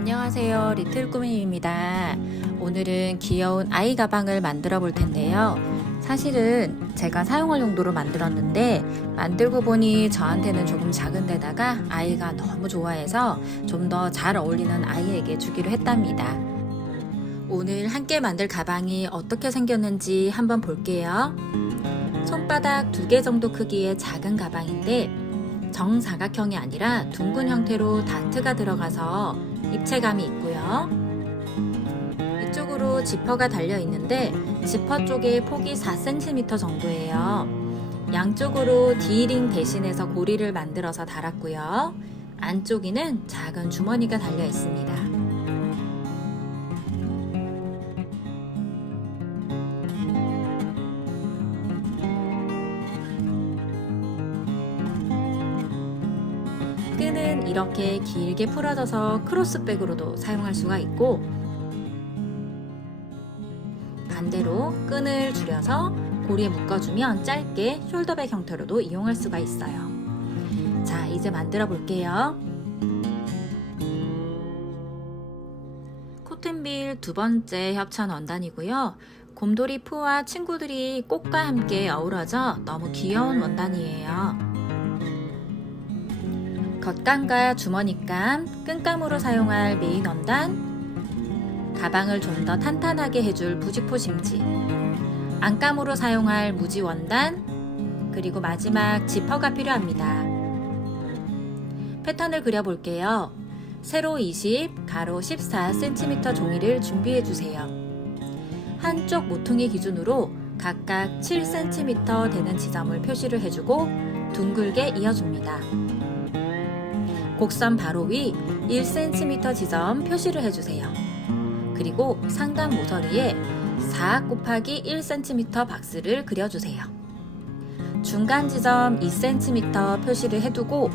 안녕하세요, 리틀 꾸미입니다. 오늘은 귀여운 아이 가방을 만들어 볼 텐데요. 사실은 제가 사용할 용도로 만들었는데 만들고 보니 저한테는 조금 작은 데다가 아이가 너무 좋아해서 좀 더 잘 어울리는 아이에게 주기로 했답니다. 오늘 함께 만들 가방이 어떻게 생겼는지 한번 볼게요. 손바닥 2개 정도 크기의 작은 가방인데 정사각형이 아니라 둥근 형태로 다트가 들어가서 입체감이 있고요. 이쪽으로 지퍼가 달려 있는데 지퍼 쪽의 폭이 4cm 정도예요. 양쪽으로 D링 대신해서 고리를 만들어서 달았고요. 안쪽에는 작은 주머니가 달려 있습니다. 끈은 이렇게 길게 풀어져서 크로스백으로도 사용할 수가 있고, 반대로 끈을 줄여서 고리에 묶어주면 짧게 숄더백 형태로도 이용할 수가 있어요. 자, 이제 만들어 볼게요. 코튼빌 2번째 협찬 원단이고요. 곰돌이 푸와 친구들이 꽃과 함께 어우러져 너무 귀여운 원단이에요. 겉감과 주머니감, 끈감으로 사용할 메인 원단, 가방을 좀 더 탄탄하게 해줄 부직포 심지, 안감으로 사용할 무지 원단, 그리고 마지막 지퍼가 필요합니다. 패턴을 그려볼게요. 세로 20, 가로 14cm 종이를 준비해주세요. 한쪽 모퉁이 기준으로 각각 7cm 되는 지점을 표시를 해주고 둥글게 이어줍니다. 곡선 바로 위 1cm 지점 표시를 해주세요. 그리고 상단 모서리에 4 곱하기 1cm 박스를 그려주세요. 중간 지점 2cm 표시를 해두고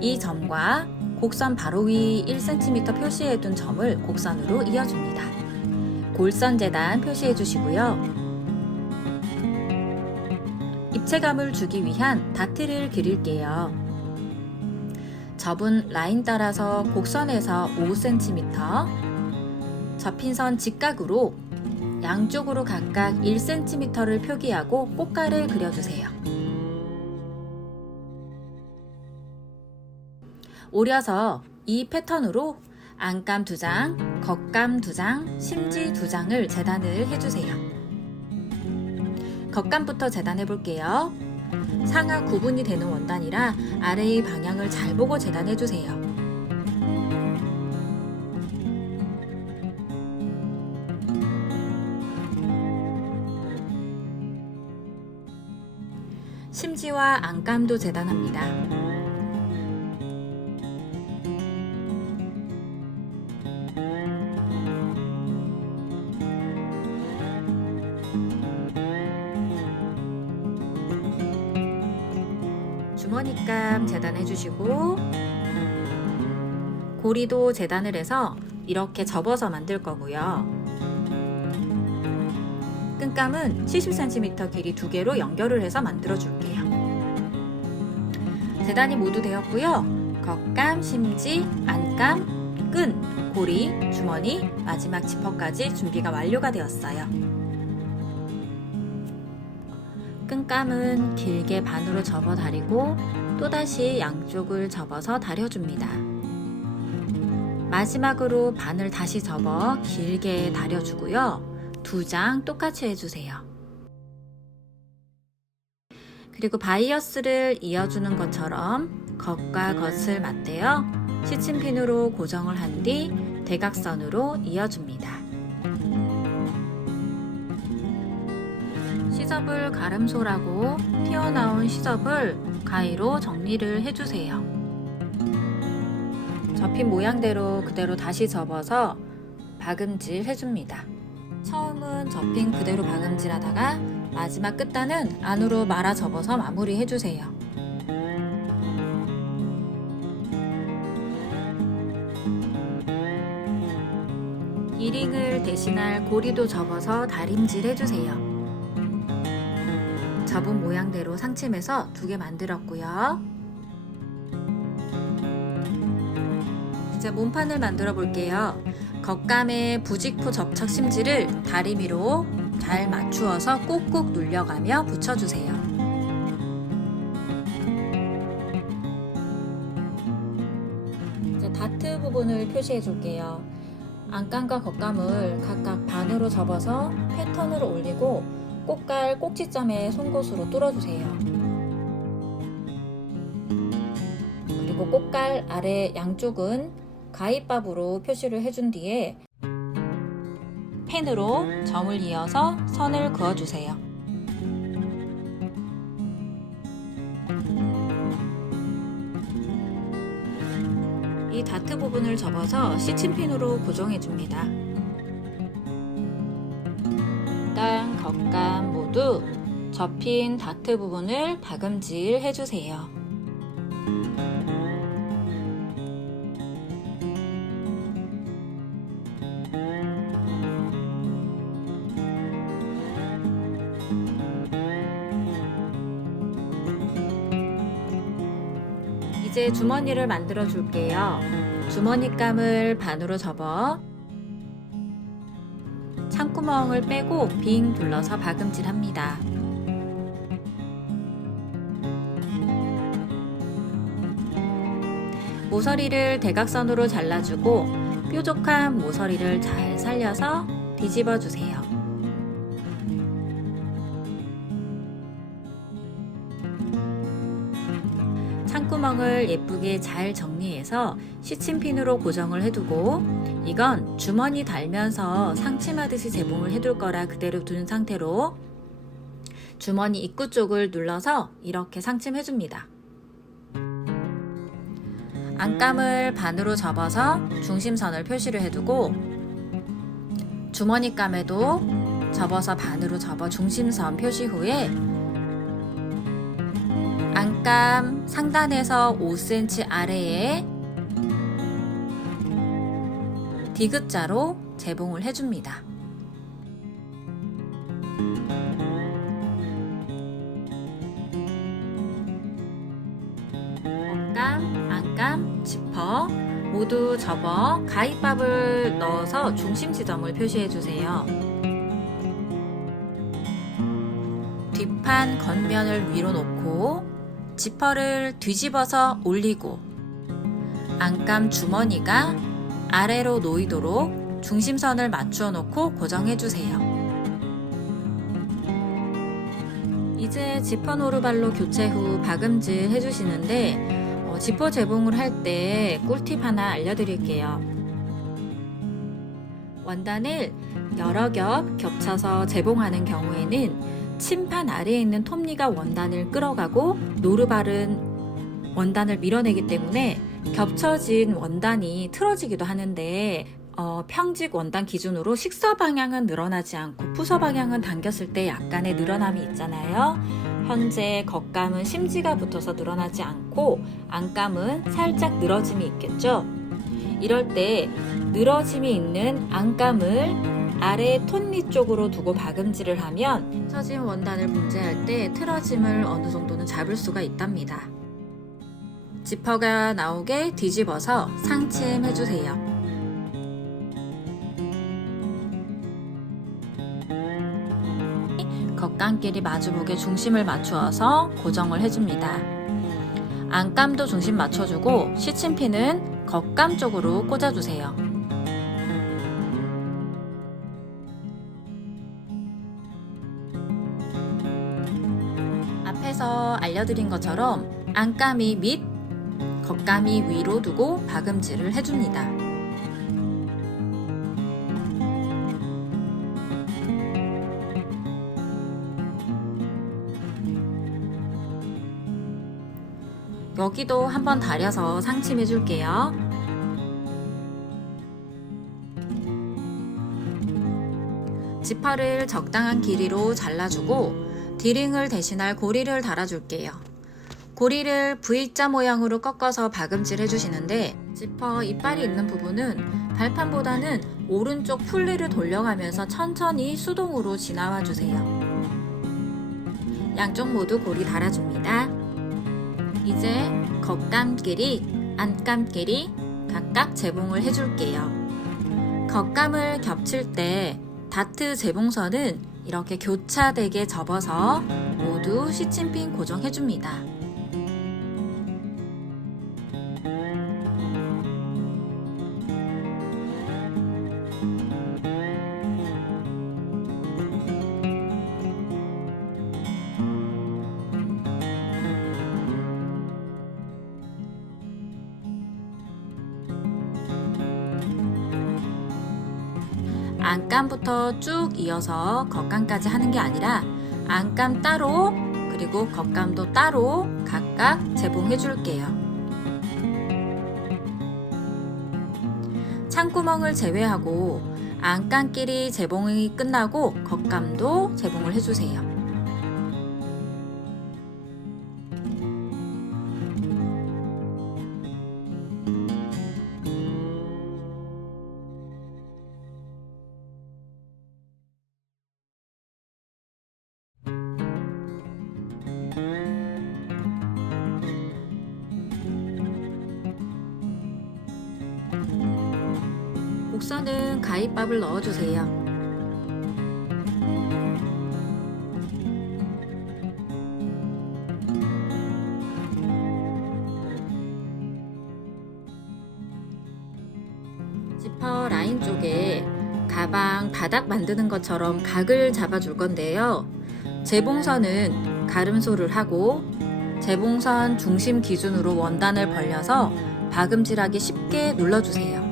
이 점과 곡선 바로 위 1cm 표시해둔 점을 곡선으로 이어줍니다. 골선 재단 표시해 주시고요. 입체감을 주기 위한 다트를 그릴게요. 접은 라인 따라서 곡선에서 5cm, 접힌 선 직각으로 양쪽으로 각각 1cm를 표기하고 꽃가를 그려주세요. 오려서 이 패턴으로 안감 2장, 겉감 2장, 심지 2장을 재단을 해주세요. 겉감부터 재단해 볼게요. 상하 구분이 되는 원단이라 아래의 방향을 잘 보고 재단해 주세요. 심지와 안감도 재단합니다. 주머니감 재단해 주시고 고리도 재단을 해서 이렇게 접어서 만들 거고요. 끈감은 70cm 길이 2개로 연결을 해서 만들어 줄게요. 재단이 모두 되었고요. 겉감, 심지, 안감, 끈, 고리, 주머니, 마지막 지퍼까지 준비가 완료가 되었어요. 끈감은 길게 반으로 접어 다리고 또다시 양쪽을 접어서 다려줍니다. 마지막으로 반을 다시 접어 길게 다려주고요. 2장 똑같이 해주세요. 그리고 바이어스를 이어주는 것처럼 겉과 겉을 맞대어 시침핀으로 고정을 한 뒤 대각선으로 이어줍니다. 시접을 가름소라고 튀어나온 시접을 가위로 정리를 해주세요. 접힌 모양대로 그대로 다시 접어서 박음질 해줍니다. 처음은 접힌 그대로 박음질 하다가 마지막 끝단은 안으로 말아 접어서 마무리 해주세요. D링을 대신할 고리도 접어서 다림질 해주세요. 접은 모양대로 상침해서 2개 만들었고요. 이제 몸판을 만들어 볼게요. 겉감의 부직포 접착 심지를 다리미로 잘 맞추어서 꾹꾹 눌려가며 붙여주세요. 이제 다트 부분을 표시해 줄게요. 안감과 겉감을 각각 반으로 접어서 패턴으로 올리고 꽃갈 꼭지점에 송곳으로 뚫어주세요. 그리고 꽃갈 아래 양쪽은 가위밥으로 표시를 해준 뒤에 펜으로 점을 이어서 선을 그어주세요. 이 다트 부분을 접어서 시침핀으로 고정해줍니다. 간, 겉감 모두 접힌 다트 부분을 박음질 해주세요. 이제 주머니를 만들어 줄게요. 주머니감을 반으로 접어 창구멍을 빼고 빙 둘러서 박음질 합니다. 모서리를 대각선으로 잘라주고 뾰족한 모서리를 잘 살려서 뒤집어 주세요. 창구멍을 예쁘게 잘 정리해서 시침핀으로 고정을 해두고, 이건 주머니 달면서 상침하듯이 재봉을 해둘 거라 그대로 둔 상태로 주머니 입구 쪽을 눌러서 이렇게 상침해줍니다. 안감을 반으로 접어서 중심선을 표시를 해두고, 주머니감에도 접어서 반으로 접어 중심선 표시 후에 안감 상단에서 5cm 아래에 디귿자로 재봉을 해줍니다. 겉감, 안감, 지퍼 모두 접어 가위밥을 넣어서 중심 지점을 표시해 주세요. 뒷판 겉면을 위로 놓고 지퍼를 뒤집어서 올리고 안감 주머니가 아래로 놓이도록 중심선을 맞추어 놓고 고정해 주세요. 이제 지퍼 노루발로 교체 후 박음질 해주시는데, 지퍼 재봉을 할 때 꿀팁 하나 알려드릴게요. 원단을 여러 겹 겹쳐서 재봉하는 경우에는 침판 아래에 있는 톱니가 원단을 끌어가고 노루발은 원단을 밀어내기 때문에 겹쳐진 원단이 틀어지기도 하는데, 평직 원단 기준으로 식서 방향은 늘어나지 않고 푸서 방향은 당겼을 때 약간의 늘어남이 있잖아요. 현재 겉감은 심지가 붙어서 늘어나지 않고 안감은 살짝 늘어짐이 있겠죠. 이럴 때 늘어짐이 있는 안감을 아래 톱니 쪽으로 두고 박음질을 하면 처진 원단을 분재할 때 틀어짐을 어느 정도는 잡을 수가 있답니다. 지퍼가 나오게 뒤집어서 상침해주세요. 겉감끼리 마주보게 중심을 맞추어서 고정을 해줍니다. 안감도 중심 맞춰주고 시침핀은 겉감 쪽으로 꽂아주세요. 앞에서 알려드린 것처럼 안감이 밑, 겉감이 위로 두고 박음질을 해줍니다. 여기도 한번 다려서 상침해 줄게요. 지퍼를 적당한 길이로 잘라주고 디링을 대신할 고리를 달아줄게요. 고리를 V자 모양으로 꺾어서 박음질 해주시는데, 지퍼 이빨이 있는 부분은 발판보다는 오른쪽 풀리를 돌려가면서 천천히 수동으로 지나와 주세요. 양쪽 모두 고리 달아줍니다. 이제 겉감끼리, 안감끼리, 각각 재봉을 해줄게요. 겉감을 겹칠 때 다트 재봉선은 이렇게 교차되게 접어서 모두 시침핀 고정해줍니다. 안감부터 쭉 이어서 겉감까지 하는 게 아니라 안감 따로 그리고 겉감도 따로 각각 재봉해 줄게요. 창구멍을 제외하고 안감끼리 재봉이 끝나고 겉감도 재봉을 해주세요. 복선은 가위밥을 넣어주세요. 지퍼 라인 쪽에 가방 바닥 만드는 것처럼 각을 잡아줄 건데요. 재봉선은 가름소를 하고 재봉선 중심 기준으로 원단을 벌려서 박음질하기 쉽게 눌러주세요.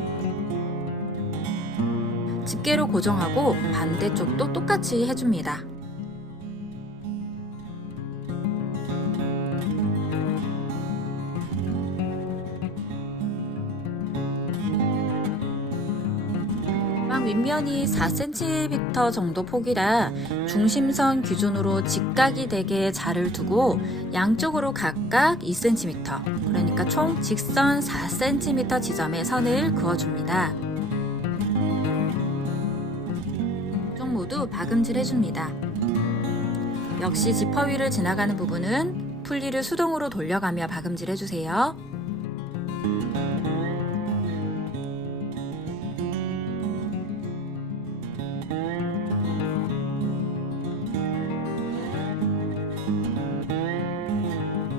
집게로 고정하고 반대쪽도 똑같이 해줍니다. 가방 윗면이 4cm 정도 폭이라 중심선 기준으로 직각이 되게 자를 두고 양쪽으로 각각 2cm, 그러니까 총 직선 4cm 지점에 선을 그어줍니다. 모두 박음질 해줍니다. 역시 지퍼 위를 지나가는 부분은 풀리를 수동으로 돌려가며 박음질 해주세요.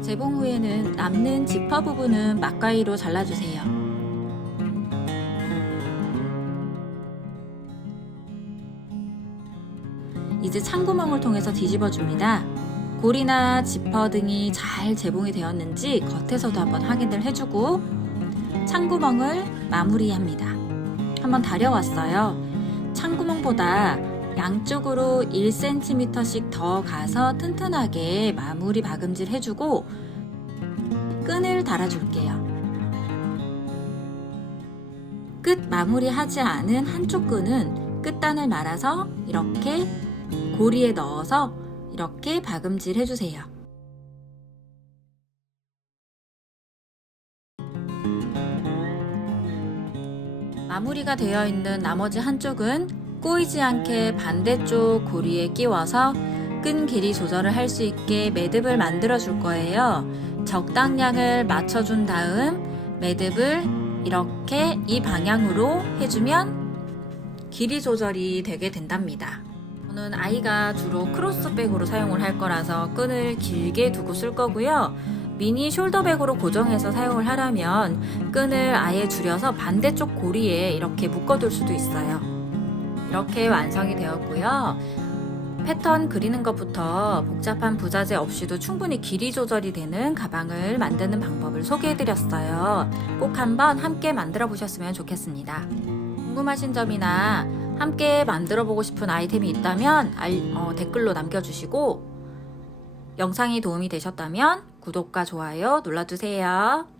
재봉 후에는 남는 지퍼 부분은 막가위로 잘라주세요. 이제 창구멍을 통해서 뒤집어줍니다. 골이나 지퍼 등이 잘 재봉이 되었는지 겉에서도 한번 확인을 해주고 창구멍을 마무리합니다. 한번 다려왔어요. 창구멍보다 양쪽으로 1cm씩 더 가서 튼튼하게 마무리 박음질 해주고 끈을 달아줄게요. 끝 마무리하지 않은 한쪽 끈은 끝단을 말아서 이렇게 고리에 넣어서 이렇게 박음질 해주세요. 마무리가 되어 있는 나머지 한쪽은 꼬이지 않게 반대쪽 고리에 끼워서 끈 길이 조절을 할 수 있게 매듭을 만들어 줄 거예요. 적당량을 맞춰준 다음 매듭을 이렇게 이 방향으로 해주면 길이 조절이 되게 된답니다. 저는 아이가 주로 크로스백으로 사용을 할 거라서 끈을 길게 두고 쓸 거고요. 미니 숄더백으로 고정해서 사용을 하려면 끈을 아예 줄여서 반대쪽 고리에 이렇게 묶어둘 수도 있어요. 이렇게 완성이 되었고요. 패턴 그리는 것부터 복잡한 부자재 없이도 충분히 길이 조절이 되는 가방을 만드는 방법을 소개해드렸어요. 꼭 한번 함께 만들어 보셨으면 좋겠습니다. 궁금하신 점이나 함께 만들어 보고 싶은 아이템이 있다면 댓글로 남겨주시고 영상이 도움이 되셨다면 구독과 좋아요 눌러주세요.